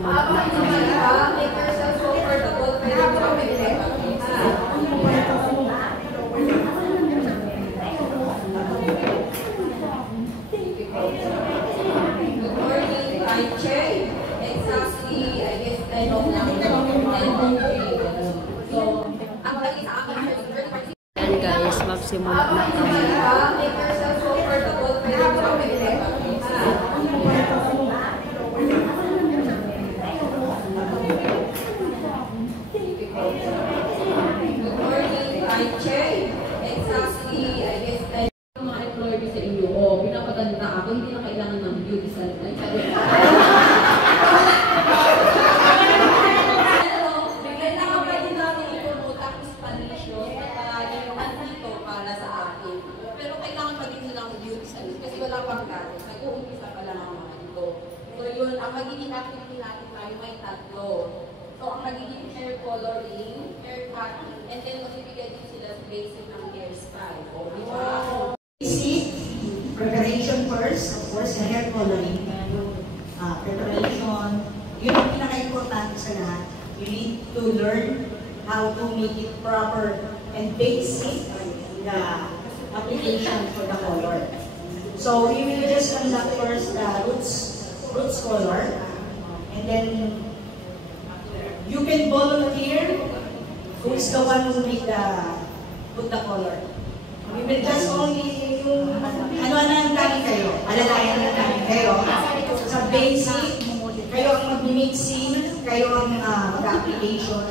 magsimula na kami. Ayan guys, magsimula na kami. Hindi na kailangan ng beauty salon. Bigyan na ako pwede namin i-promote ang Spanish yun at yung andito para sa akin. Pero kailangan pa din silang beauty salon kasi wala pang gano'n. Nag-uumpisa pa lang ang mga ito. So yun, ang magiging activity natin tayo may tatlo. So ang magiging hair coloring, hair cutting, and then magbibigay din sila sa basic ng hairstyle. O, di ba? Preparation first, of course, hair coloring. Preparation. Yun ang pinaka-importante sa lahat. You need to learn how to make it proper and basic the application for the color. So we will just conduct first the roots color, and then you can volunteer who is the one who make put the color. We will just only yung ano-ano ang gamit kayo. Alalayan ang gamit kayo. Sa basic, kayo ang mag-mixing, kayo ang mag-application.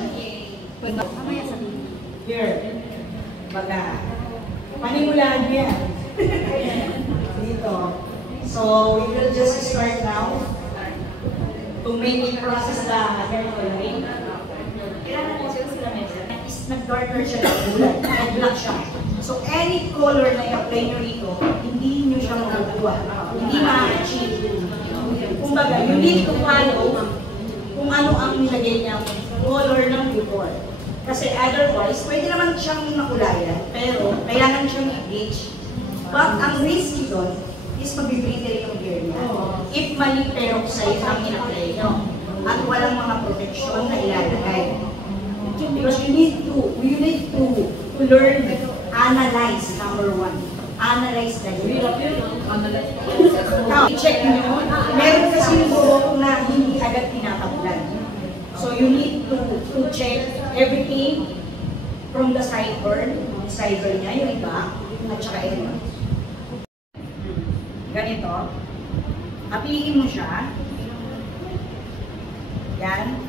Here. Baga. Panimulaan niyo yan. Dito. So, we will just start now to make it process the hair coloring. Kailangan po sila mesa. Nag-darker siya ng bulan. Nag-black siya. So, any color na i-apply nyo rito, hindi nyo siya makukuha. Hindi ma-achieve. Kumbaga, you need to follow kung ano ang nilagay niya color ng before. Kasi otherwise, pwede naman siyang makulayan, pero kailangan siyang i-bleach. But ang risky doon is mabibrittle yung hair niya. If mali peroxide ang in-apply nyo at walang mga protection na ilalagay. Because you need to learn, analyze, number one. Analyze the hair. Check nyo. Meron kasi yung buhok na hindi agad tinatablan. So you need to check everything from the sideburn niya, yung iba, at saka ito. Ganito. Apihin mo siya. Yan.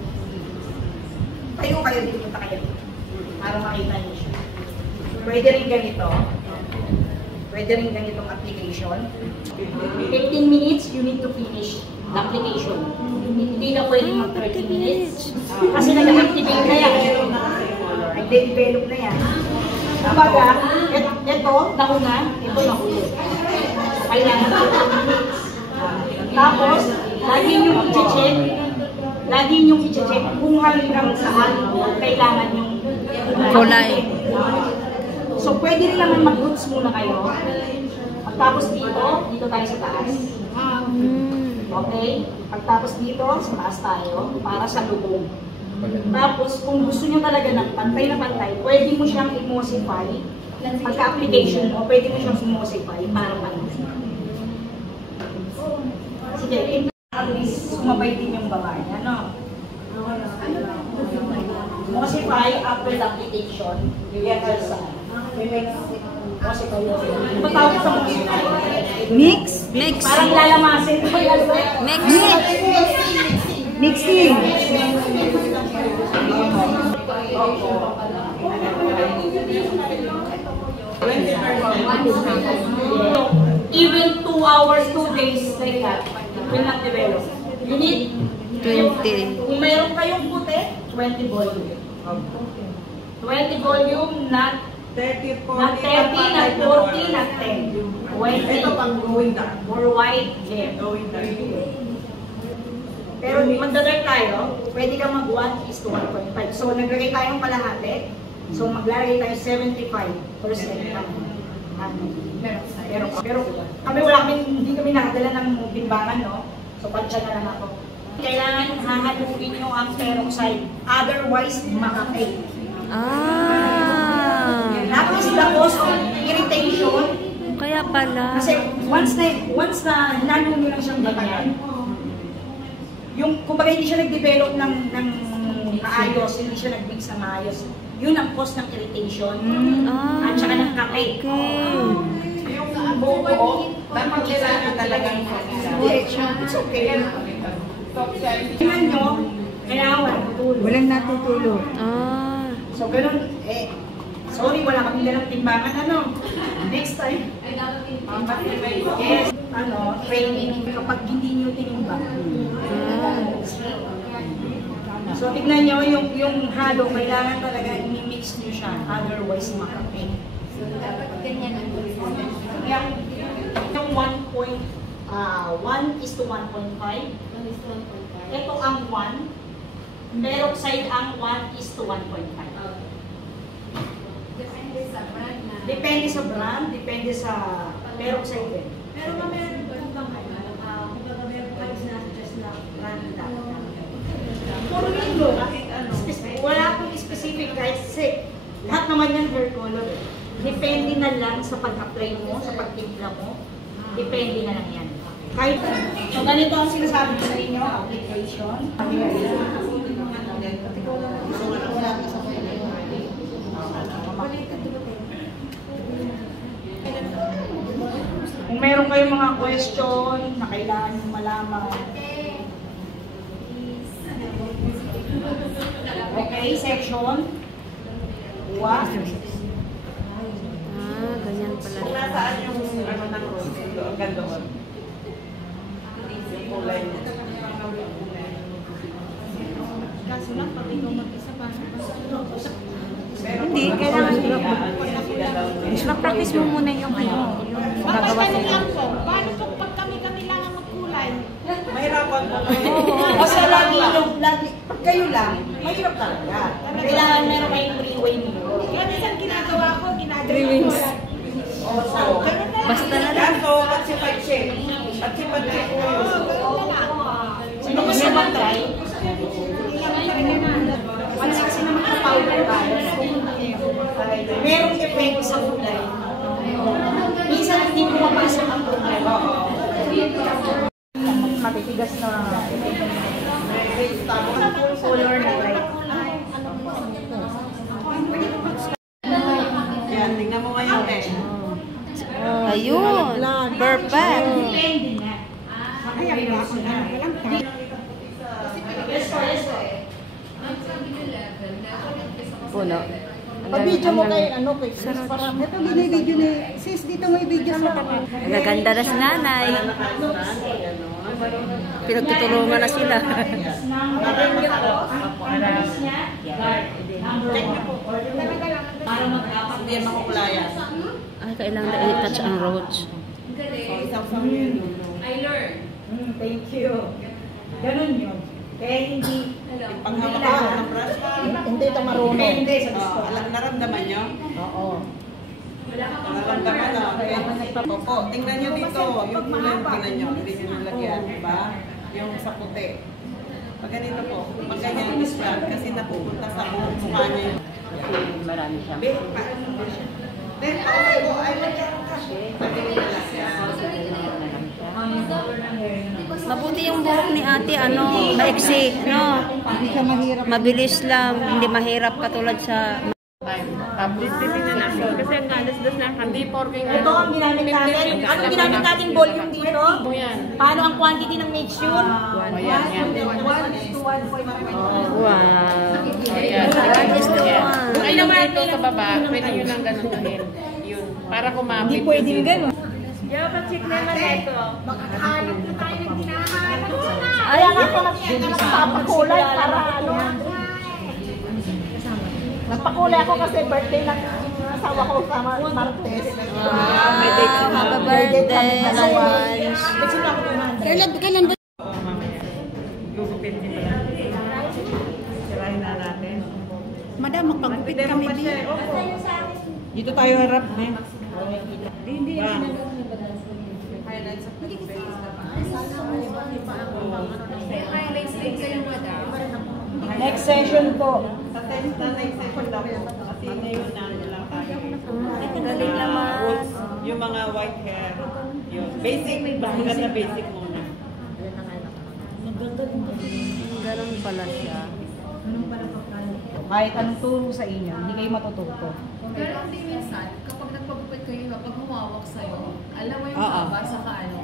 Tayo kayo dito, punta kayo para makita niyo siya. Pwede rin ganito. Pwede rin ganitong application. 15 minutes, you need to finish the application. Hindi na pwede mag 30 minutes. Kasi nag-activate na yan. Nag-develop na yan. Kumbaga, ito, nauna, ito nahulog. Kailangan 30 minutes. Tapos, lagi nyo i-check. Lagi nyo i-check kung hanggang saan kailangan yung kulay. So, pwede rin naman mag-roots muna kayo. Pagtapos dito tayo sa taas. Okay? Pagtapos dito, sa taas tayo, para sa lubong. Tapos, kung gusto nyo talaga ng pantay na pantay, pwede mo siyang emulsify. Pagka-application mo, pwede mo siyang emulsify para pantay. Sige, at least sumabay din yung babae. Ano? Emulsify after the application, you get her side. Patawag sa Mix? Mix. parang lalamasin. Mix. Mixing. Even 2 hours, 2 days like that, will not develop. You need 20. Kung mayroon kayong puti, 20 volume. 20 volume, not 30, 40, not 30, not 40, not 10. 20. Ito pang going down. For white hair. Going down. Pero magdadar tayo, pwede kang mag 1:1.5. So naglagay tayong kalahati. So maglalagay tayo 75% ng pero kami hindi kami nakadala ng timbangan, no? So pansya na lang ako. Kailangan hahaluin nyo ang peroxide. Otherwise, makakake. That is the cause of irritation. Kaya pala. Kasi once na hinalo nyo lang siyang batagan, yung, kumbaga hindi siya nag-develop ng maayos, hindi siya nag-mix ng maayos. Yun ang cause ng irritation. At saka ng kape. Yung buko, dapat kailangan talagang It's okay. Tingnan nyo, kailangan walang tutulog. Walang natutulog. So, ganun, sorry, wala kami ganang timbangan, next time. Yes, training kapag hindi nyo tinimbang. So, tignan nyo, yung halo, kailangan talaga i-mix nyo siya, otherwise makape. So, dapat ganyan ang Yung 1 is to 1.5. Ito ang 1. Peroxide ang 1 is to 1.5. Depende sa brand na. Depende sa brand, depende sa peroxide din. Pero meron ba bang kumbaga meron kayo sinasuggest na brand na? Puro lindo. Wala akong specific guys. Kasi lahat naman yan hair color. Depende na lang sa pag-apply mo, sa pagtimpla mo. Depende na lang yan. Kahit, so ganito ang sinasabi ko sa inyo, application. Kung meron kayong mga question na kailangan nyo malaman. Okay, section. Ganyan pala. Kung nasaan yung ng rose, ang ganda mo. Yung kulay niya. Kaso lang, pag ikaw mag-isa pa. Hindi, kailangan mag-practice mo muna yung gagawa sa iyo. Paano kung pag kami lang ang magkulay? Mahirapan mo. Kasi pag kayo lang, mahirap talaga. Kailangan meron kayong three-way mirror. Kaya minsan ginagawa ko. 3 wings. Also, Basta na lang. kaso, pagsipag-check. Pagsipag-check ko yun. Sino gusto mag-try? Pansin kasi naman ang powder bias. Merong effect sa kulay. Minsan hindi mo mapasok ang kulay. Matitigas na color na light. Yan, tingnan mo ngayon eh. Ayun. Perfect. Depende nga. Puno. Pag-video mo kay kay Chris para. Ito binibideo ni sis, dito may video sa tabi. Nagaganda na si nanay. Pinagtutulungan na sila. Para mag-apat, hindi yan makukulayan. Ay, kailangan na i-touch ang roach. I learned. Thank you. Ganun yun. Kaya hindi Panghawak ako ng brush. Hindi ito marunong. depende sa gusto. Naramdaman nyo? Oo. Nararamdaman na. Opo, tingnan nyo dito. Yung kulay, tingnan nyo. Hindi nyo nilagyan, diba? Yung sa puti. Pag ganito po, pag ganyan yung discard, kasi napupunta sa mukha niya yung... Marami siya. Then, ay, magkaroon ka. Pwede nyo nilagyan. Mabuti yung buhok ni ate, maiksi, Hindi ka mahirap. mabilis lang, hindi mahirap katulad sa... Kasi ang alas-das na hindi porking Ito ang ginamit natin. Ano ginamit natin volume dito? Paano ang quantity ng mixture? 1 is to 1.5. Wow. That is the one. Ay naman ito sa baba, pwede yun lang ganun gawin. Yun. Para kumapit. Hindi pwedeng gano'n. Kaya nga ako nagpapakulay para ano. Nagpakulay ako kasi birthday ng asawa ko sa Martes. Happy birthday, Nawans. Kailan ba? Gugupit niyo pala. Sirahin na natin. Madam, magpagupit kami din. Dito tayo harap. Hindi. Highlights of the face na pa. Next session po. Sa next session daw po. Kasi ngayon na lang tayo. Galing naman. Yung mga white hair. Yun. Basic. Mas maganda basic muna. Ganun pala siya. Kahit anong turo sa inyo, hindi kayo matututo. Pero hindi minsan, kapag nagpagupit kayo, pag humawak sa'yo, alam mo yung Oo. haba sa ano.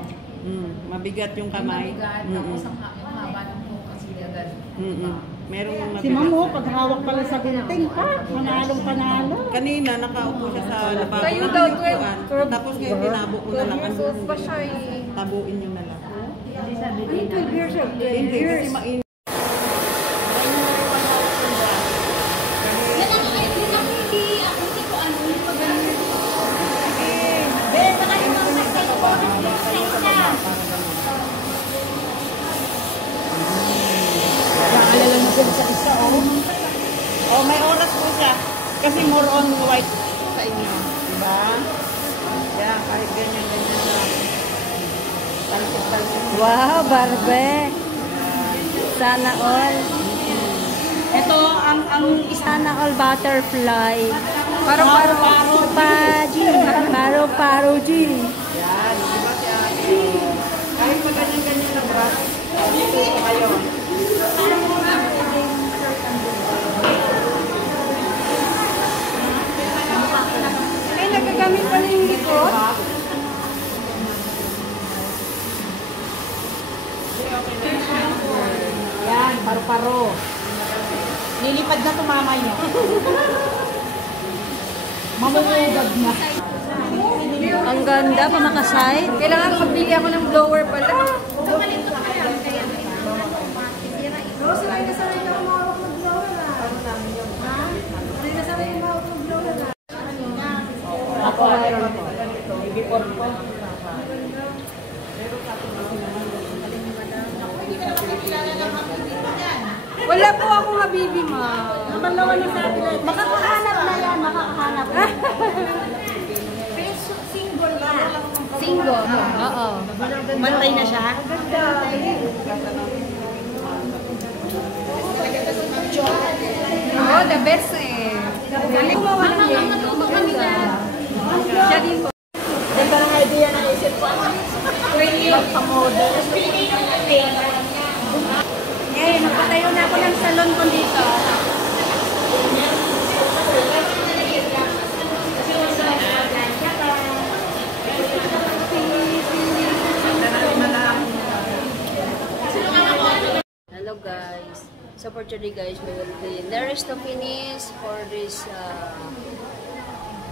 Mabigat yung kamay. Mabigat, tapos ang haba ng buhok kasi agad. Merong mabigat. Si Mamo, pag hawak pala sa gunting, manalong panalo. Kanina, nakaupo siya sa lababo. Kayo daw, Upuan. Tapos ngayon, tinabo ko na lang. Suot pa siya eh. Tabuin nyo na lang. Ay, 12 years old. 12 Hindi, years. kasi mainit. Naalala mo dyan sa isa, oh. Oh, may oras po siya. Kasi more on white sa inyo. Diba? Yan, kahit ganyan-ganyan lang. Talsik-talsik. Wow, Barbe. Sana all. Ito, ang Sana all butterfly. Paro-paro. Paji. Paro-paro ji. Yan, diba si Ate? Kahit pa ganyan-ganyan na brush, dito po kayo. Ay, nagagamit pala yung likod. Yan, paro-paro. Lilipad na tumama nyo. Mamumugad na. Ang ganda, pamakasay. Kailangan makabili ako ng blower pala. Ako mayroon po. Before po. Wala po akong habibi, ma. Makakahanap na yan, makakahanap. Single. Oo. Mantay na siya. Oo, the best eh. Galing mo, walang yan. Siya din po. Ganda ng idea ng isip ko. Magpa-model. Eh, nagpatayo na ako ng salon ko dito. Hello guys. So for today guys, we will be nearest to finish for this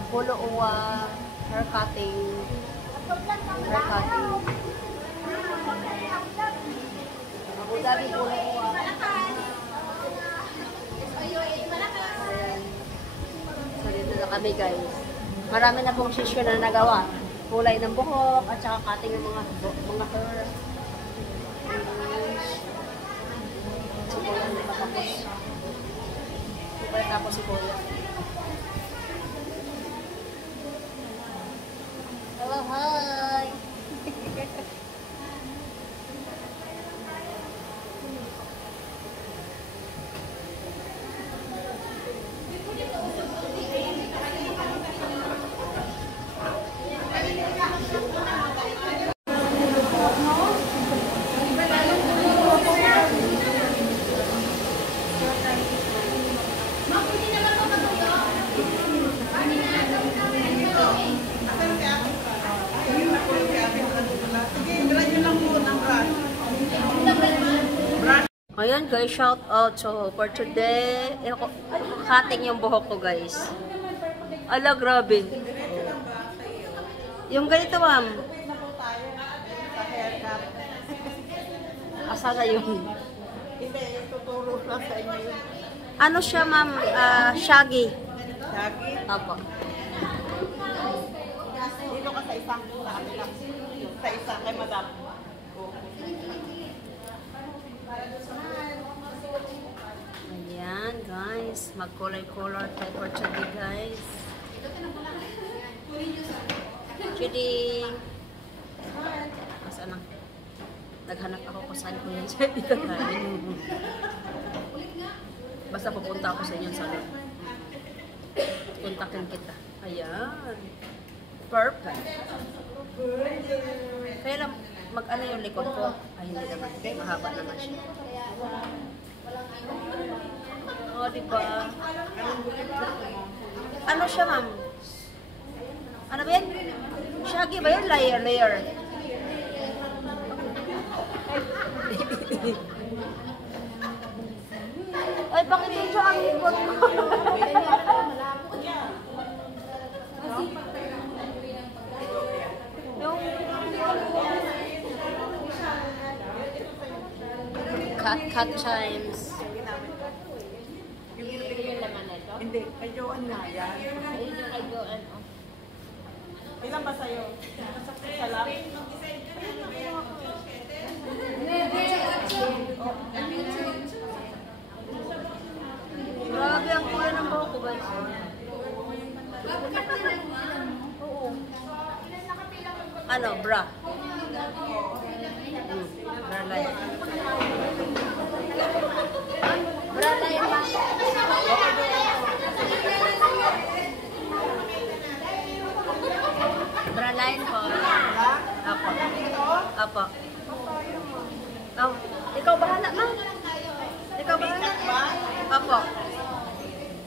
polo uwa hair cutting. Abu Dhabi polo uwa. Ayan. So dito na kami guys. Marami na pong session na nagawa. Kulay ng buhok at saka cutting ng mga hair. Si Kuya na tapos. Super tapos si Kuya. Hello, hi! Ayan guys, shout out. So for today, cutting yung buhok ko guys. Ala, grabe. Yung ganito ma'am. Asa na yun? Hindi, tuturo lang sa inyo yun. Ano siya ma'am? Shaggy. Shaggy? Apo. Dito ka sa isang sa isang kay madam. Ayan guys, mag-color tayo for today guys. Judy. Asa na? Naghanap ako kung saan ko yan siya itagaling. Basta pupunta ako sa inyong salon. Kontakin kita. Ayan. Perfect. Kaya lang, mag-ano yung likod ko? Ay, hindi naman. Mahaba naman siya. O, diba? Ano siya, ma'am? Ano ba yan? Shaggy ba yun? Layer. Ay, bakit yun siya ang likod mo? Cut chimes. Yung binibigay yung laman na ito? Hindi, kay Joanne nga yan. Ayun yung kay Joanne. Ilan ba sa'yo? Isa lang? Grabe ang kulay ng buhok ko, guys. Oo. Ano, bra? Bra line. Bra line ba? Bra line po. Apo. Apo. Oh, ikaw bahala, ma'am. Ikaw bahala. Apo.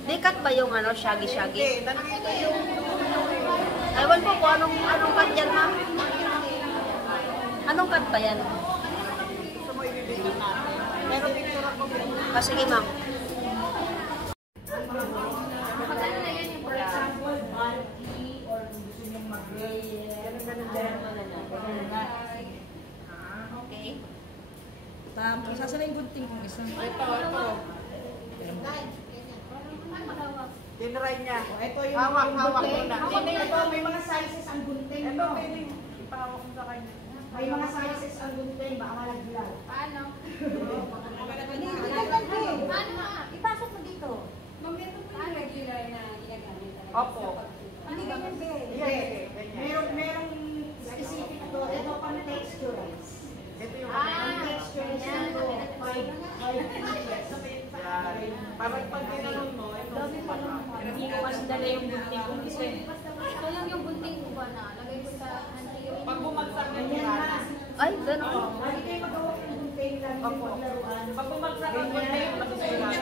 Dikat ba yung ano, shaggy-shaggy? Ewan po kung anong cut yan, ma'am. Anong cut ba yan? Gusto mo ibibigay natin. Pero picture ako. Ah, sige, ma'am. Saan na yung gunting kong isa? Ito. Tinry niya. Ito yung Hawak mo na. May mga sizes ang gunting. Ito, pwede. Ipahawak mo sa kanya. May mga sizes ang gunting. Baka malaglag. Paano? Ipasok mo dito. Regular na ginagamit. Opo. Hindi ganyan, be. Ganyan. Merong specific to. Ito pang texturize. Ito yung Ang texturize nito, 5 inches. yan. Parang pag ginanon mo, ito. Hindi ko mas dala yung bunting kong isa. So yung bunting ko ba na? Lagay ko sa anti-urine. Pag bumagsak yung Ganyan na. Ay, gano'n. Hindi kayo magawa ng gunting lang yung paglaruan. Pag bumagsak yung bunting, masisulat.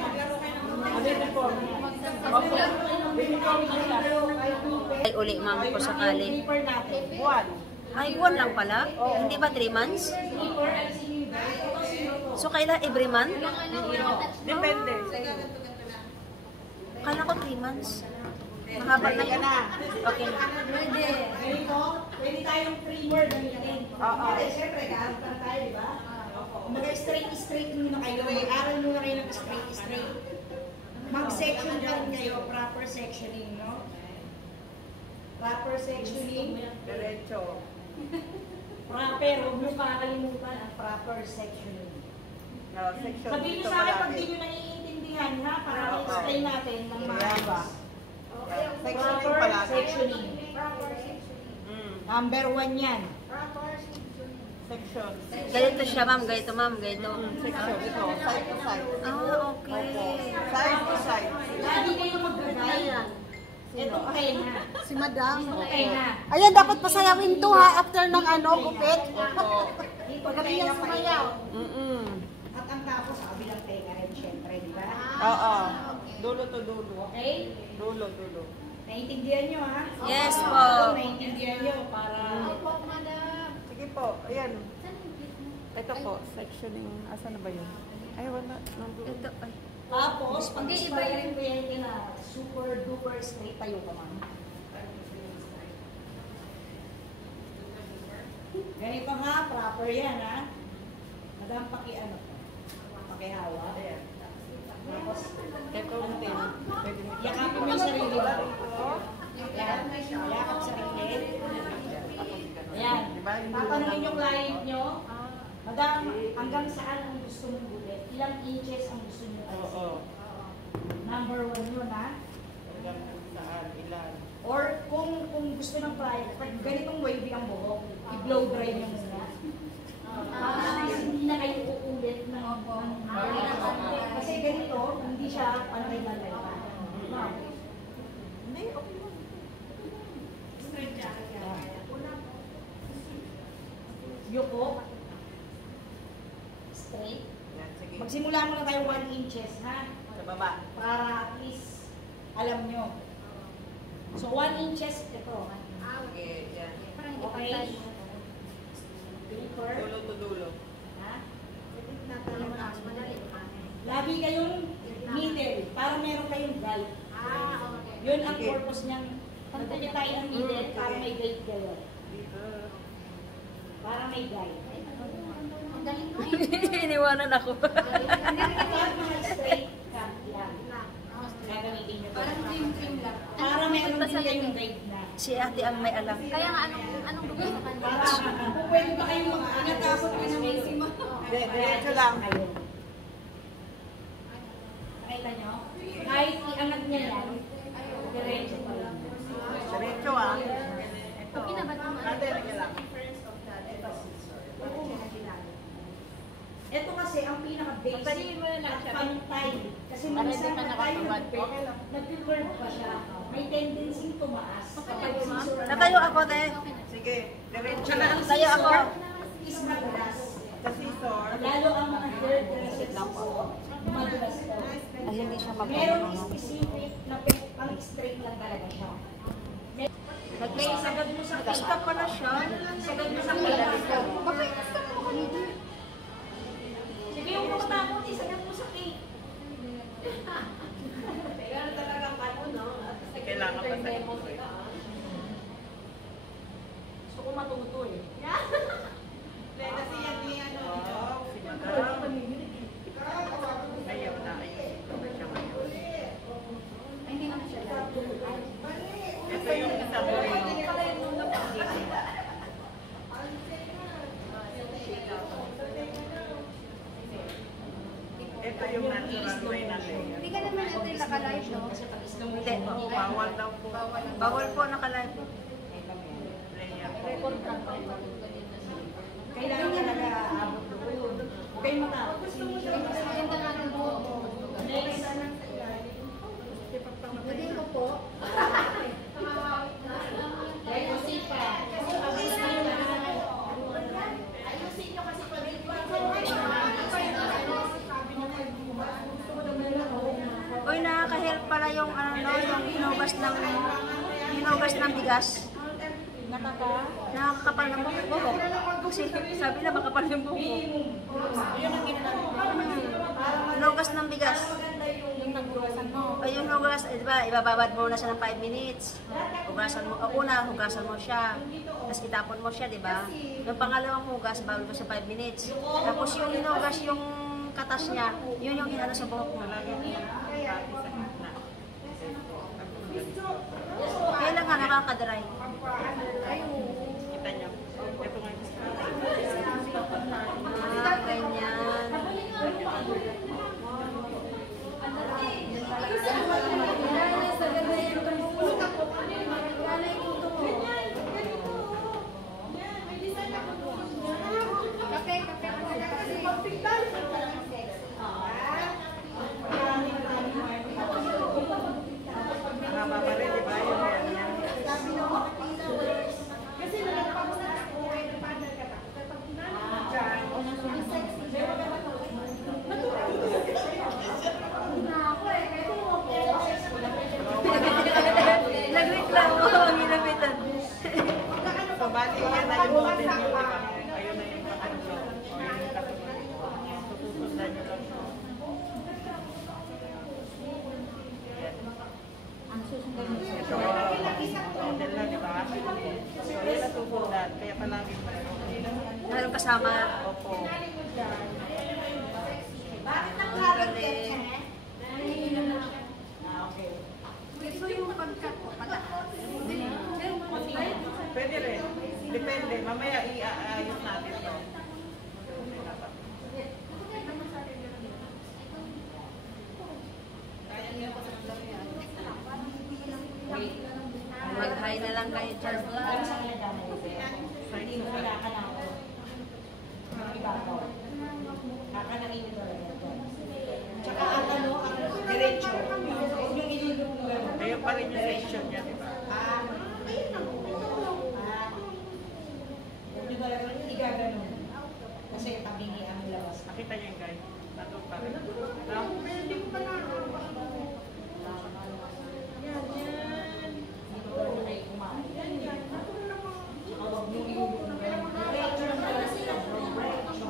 Ano po? Opo. Ay, uli, ma'am, kung sakali. Clipper natin. Buwan. Ay, buwan lang pala? Hindi ba 3 months? So, kailan every month? Depende. Kala ko 3 months. Mahaba na yun. Okay na. Ganito, pwede tayong trimmer gamitin. Oo. Kasi syempre, kaharap lang tayo, di ba? Mag-straight muna kayo. Mag-aral muna kayo ng straight. Mag-section pa rin kayo. Proper sectioning, no? Proper sectioning. Diretso. Proper, huwag nyo kakalimutan ang proper sectioning. No, section Sabihin nyo dito sa akin pag palagi. di nyo naiintindihan, ha? Para Oo. i-explain natin ng maayos. Sectioning Proper palagi. sectioning. Number 1 yan. Section. Ganito siya, ma'am. Ganito, ma'am. Ganito. Section. Ito, side to side. Ah, okay. Side to side. Lagi kayo maggagaya. Itong tenga. Si Madam. Itong tenga. Ayan, dapat pasayawin to ha, after ng ano, gupit. Opo. Pagdating yung sumayaw. At ang tapos, sabi ng tenga rin, syempre, di ba? Oo. Dulo to dulo. Okay? Dulo. Naiintindihan nyo, ha? Yes po. Naiintindihan nyo para... Sige po, ayan. Ito po, sectioning. Asa na ba yun? Ay, wala. Ito, ay. Tapos, pag ispayin mo yan ka na super duper straight tayo ka, ma'am. Ganito ha, proper yan ha. Madam, pakiano po. Pakihawa. Tapos, Ito yung tin. Pwede mo. yakapin mo yung sarili ba? Yan, yakap sarili. Ayan. Tatanungin yung client nyo. Madam, hanggang saan ang gusto mong gulit? Ilang inches ang gusto nyo? Oo. Number 1 yun ha. Hanggang saan, ilan. Or kung gusto ng client, pag ganitong wavy ang buhok, i-blow dry nyo muna. Magsimula muna tayo 1 inches, ha? Sa baba. Para at least alam nyo. So 1 inches, ito. Okay, yan. Parang hindi Okay. pa tayo. Paper. Dulo to dulo. Ha? Madali pa. Lagi kayong middle para meron kayong guide. Okay. Yun ang purpose niyang pagpapit tayo ang middle para may guide kayo. Para may guide. Ang galing ko. Iniwanan ako. Kapag mga straight cut lang, gagamitin nyo. Parang trim lang. Para meron din kayong guide na. Si ate ang may alam. Kaya nga, anong lugar sa kanila? Para kung pwede ba kayong mag-anatapos ka ng maximum. Diretso lang. Ayun. Nakita nyo? Kahit iangat niya yan, diretso pa lang. Diretso ah. Ito. Okay na ba ito? Ate, lagyan lang. Ito kasi ang pinaka-basic at pantay. Kasi minsan na tayo nag-curve pa siya. May tendency tumaas. Kapag sisura Natayo ako, te. Sige, diretso Tsaka lang. ang Tayo ako. scissor is madulas. Sa scissor. Lalo ang mga hairdressers madulas daw. Ay, hindi siya Meron mapapagawa. specific na pang straight lang talaga siya. May sagad mo sa cake. Stop pala siya. Sagad mo sa cake. Bakit stop mo kanina? Sige, yung matapon, isagad mo sa cake. Kailangan talaga ano, no? Kailangan pa sa ito. Gusto ko matuto eh. Kasi yan ni ano. Oh, si Madam. Ayaw na, ayaw. Ito siya ngayon. Hindi naman siya. Ito yung isang ring. Ito yung natural way natin. Hindi ka naman natin naka-live, no? Hindi. Bawal daw po. Bawal po nakalive. Layer. Kailangan talaga abot doon. Huwag kayong matapos. Maganda nga ng buhok. Next. Pwede ko po. Ayusin pa. Ayusin nyo kasi pag Uy, nakaka-help pala yung ano, yung hinugas ng bigas. Nakakapal ng buhok. Kasi sabi na makapal yung buhok. Hinugas ng bigas. Ay, yung hugas, di ba, ibababad mo na siya ng 5 minutes. Hugasan mo, hugasan mo siya. Tapos itapon mo siya, di ba? Yung pangalawang hugas, bawal mo siya 5 minutes. Tapos yung hinugas yung katas niya, yun yung inano sa buhok mo. Kailan nga nakakadry? Kita niyo. Ito nga. Ganyan. Mahaba pa rin, di ba? Yung hair niya. Nagreklamo ako ang ginapitan. So, bali yan na yung model niyo, di ba? Ayun na yung ano. O, yung kasunod. Susundan niyo lang. Ito, model na, di ba? So, yun na susundan. Kaya palagi pa rin. Meron kasama. Opo. Bakit Ang nang galing. okay. Gusto yung pagkat ko pala. Pwede rin. Depende. Mamaya i-aayos natin to. Mag-hi na lang kayo dyan. Para sa kanya damo. Hindi mo kailangan ako. Ibabaw. Kakanain nyo talaga. Tsaka ang ano, ang diretso. Yung ilulog mo gano'n. Ayun pa rin yung section niya, di ba? Ayun lang po. Yung talagang igaganon. Kasi tabingi ang labas. Nakita niyo yung guys. Nato pa pa rin. Hindi ko pa na. Yan, yan. Dito daw na kayo kumain. Yan, yan. Ako na naman. Saka wag mo yung diretso lang pala sila. Diretso.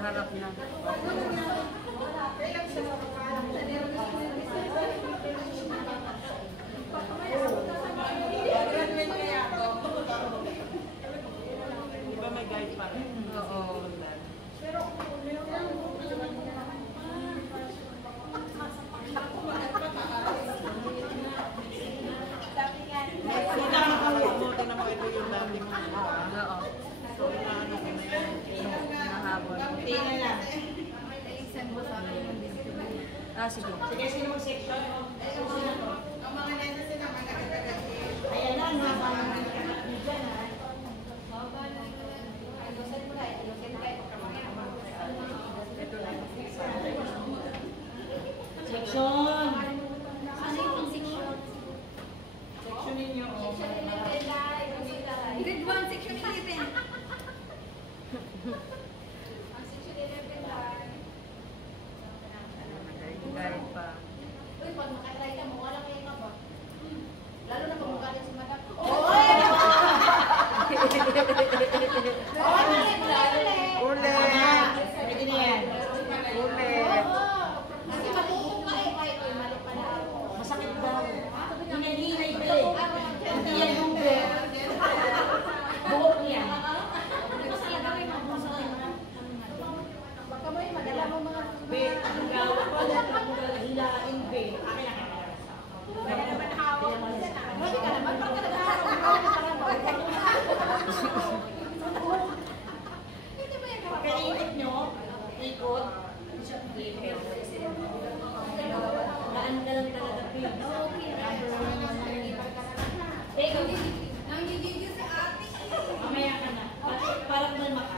Harap na. Di ba may guide pa rin? Oo. Tingnan mo ito yung dati mo. Oo. So, inaano ko na yan. Nahabol. Tingnan lang. Ah, sige. Sige, sino mag-section? Ang mga nasa sila, ayan na, dyan ha. Section. Section ninyo. Grade 1, section 11. Guide pa. Uy, pag makatry ka mo, wala kayo ka ba? Lalo na pag mukha din si madam. Uli! Pwede na yan. Uli! Kasi mapupunga eh, kahit may mali pa na ako. Masakit daw. Hinay-hinay pa eh. Hindi yan yung buhok niya. Basta lagawin mo, basta baka mo yung madala mo mga... Be, ang gawin ko na hilain, be. Akin na kaya. Kaya naman hawak mo siya na. Grabe ka naman, parang ka nag-hawak. Hindi ba yung Pagkainit nyo, ikot. Daan ka lang talaga, be. Nanggigigil si ate. Mamaya ka na. Parang malma ka.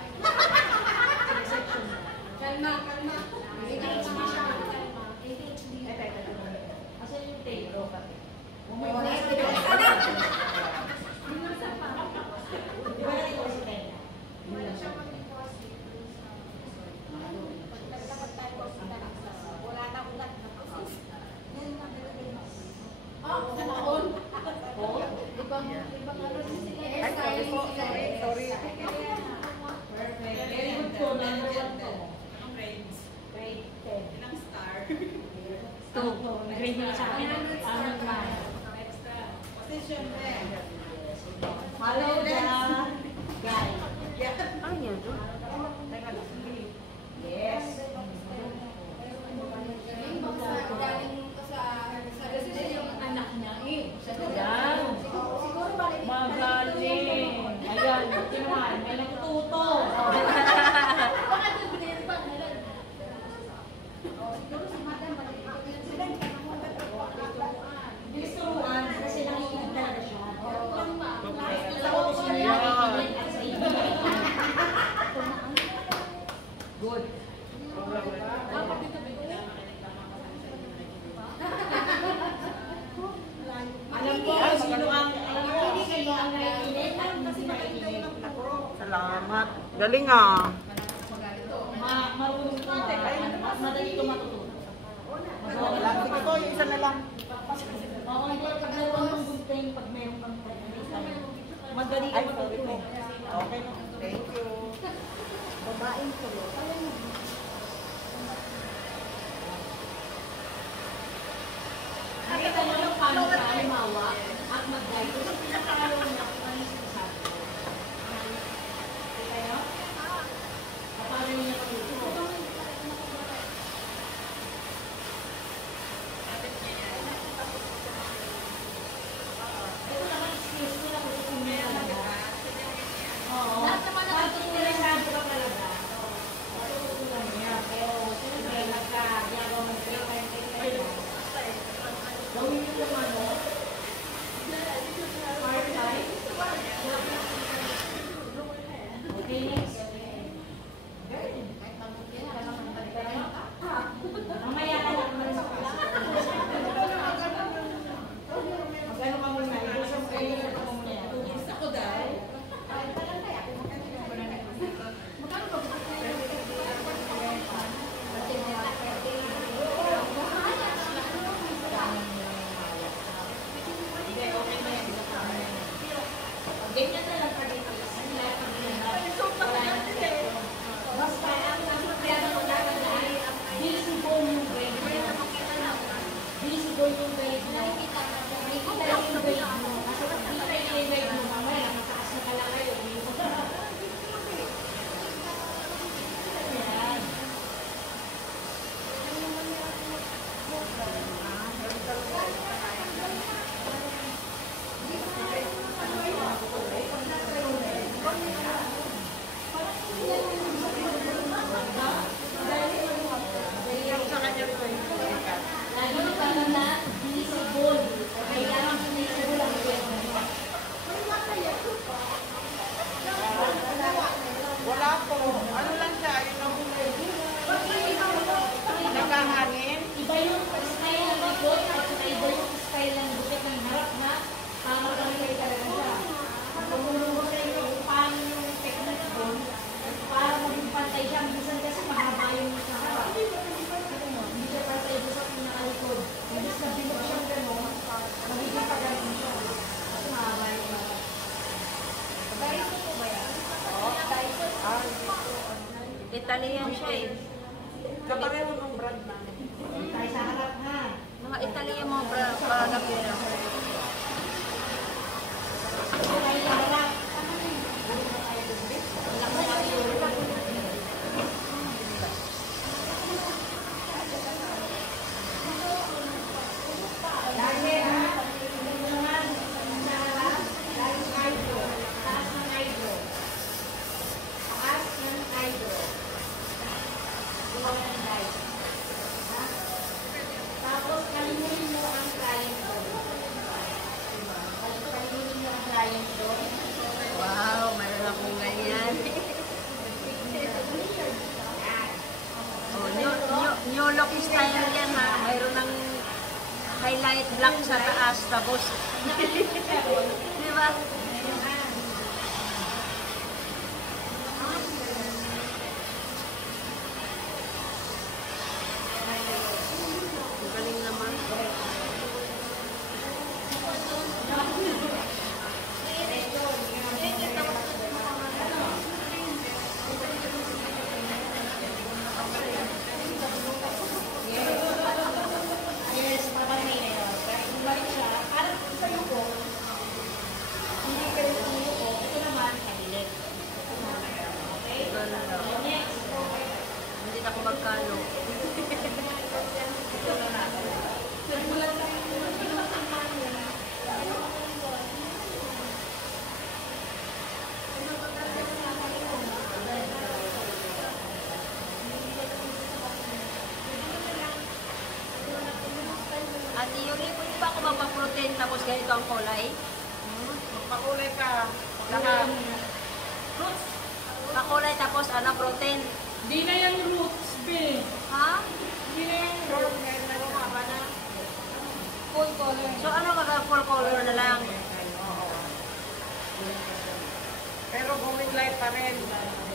Sige, section na. Kalma, kalma. Asan yung tape? Pati. Oh my God. Di ba natin ko si Kenya? wala na ulat na ako. Sa taon. Ibang ano din sila. Ay, sorry po. Sorry. Perfect. Very good po. Number 1 to. Grade 10. Ilang star? 2. Grade nyo sa akin. Amin pa. Position rin. Follow the guide. Ano yan? Teka lang. Yes. Galing ko sa yung anak niya eh. Yan. Siguro balik. Magaling. Ayan, tinuhan. May nagtuto. Baka dublin pa nila. Siguro si madam balik. Sila hindi ka naman magkatuwaan. Bilis turuan kasi nanginig talaga siya. Sa ako Yan. yan. Good. Alam ko sino ang naiinit. Alam kasi naiinit. Salamat. Galing ah. Marunong ito. Mas madali ito matutunan. Sige po, yung isa na lang. Oo, hindi. Pag naroon ng gunting, pag mayroon kang time, madali ka Ay, sorry po. matutunan. Okay na. Thank you. Babaeng tulo. Nakita mo yung paano ka alimawa at mag-guide. Kasi pinakalo niya kung ano yung sinasabi ko. Kita nyo? Paano niya pag-ito? Ito naman skills ko na kung meron ka. Oo. Lahat naman ang Pag interesado ka talaga, matututunan mo. Italian siya eh. Kapareho ng brand na. Tayo sa harap ha. Mga Italian mga product nila. Tayo sa harap. Lagi ha. Tulungan sa harap. Lagi hydro. Taas ng hydro. Taas ng hydro. Tulungan ng hydro. Ha? Tapos kalimutin mo ang triangle. Kalimutin mo ang triangle. Wow, mayroon akong ganyan. Oh, new look style yan ha. Mayroon ng highlight black sa taas, tapos di ba? Ang galing naman. Yes, papanay. Balik siya. Parang sa yuko. Hindi ka rin sa yuko. Ito naman, kahilit. Okay? Next. Hindi na ako magkano. Ate Yuli, pwede ba ako magpa-protein tapos ganito ang kulay? Pakulay ka. Lahat. Fruits. Pakulay tapos ano, protein. Di na yung roots, be. Ha? Di na yung Short hair na rin. full color. So ano, mag-full color na lang? Pero going light pa rin.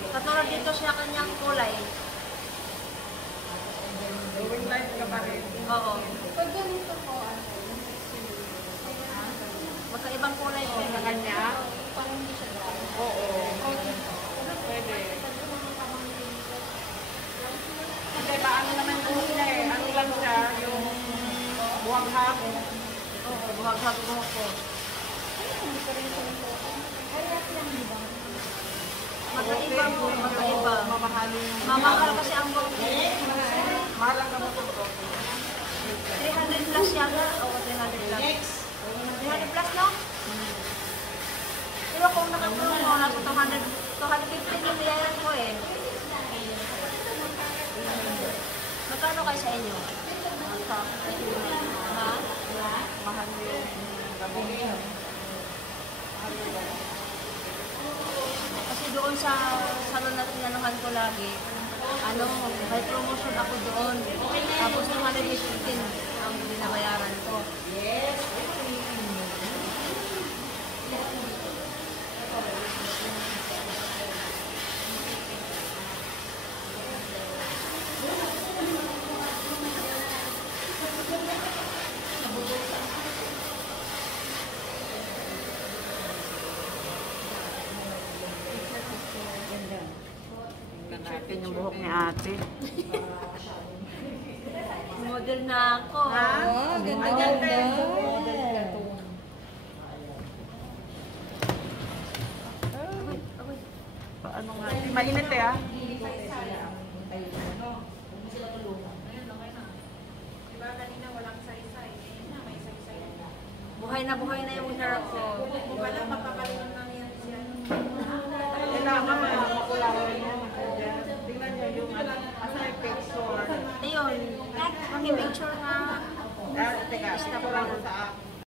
Katulad dito siya kanyang kulay. Going light ka pa rin. Oo. Pag ganito po, Magkaibang kulay siya. Sa kanya? parang hindi siya dry. Oo. Pwede. Kasi ba ano naman buhok niya eh. Ano lang siya, yung buwang-hap. Oo, buhag-hag buhok ko. Magkaiba po, magkaiba. Mamahalin. Mamahal kasi ang buhok ko. Mahal ang gamot ito. 300 plus yata. Oo, 300 plus. Next. 300 plus, no? Pero kung nakakulong mo, nasa 250 yung nilayan ko eh. Magkano kayo sa inyo? Ha? Mahal yung gamot. Kasi doon sa salon na tinanuhan ko lagi, ano, may promotion ako doon. Tapos 215 ang binabayaran ko. Yes. Tingnan natin yung buhok ni ate. Model na ako. Ganda-ganda. Paano nga? Mainit eh ah. Buhay na yung hair ko. Kailangan makulawin niya. Tingnan niyo yung asa yung picture. Ayun, paki-picture na. Teka, ito lang sa akin.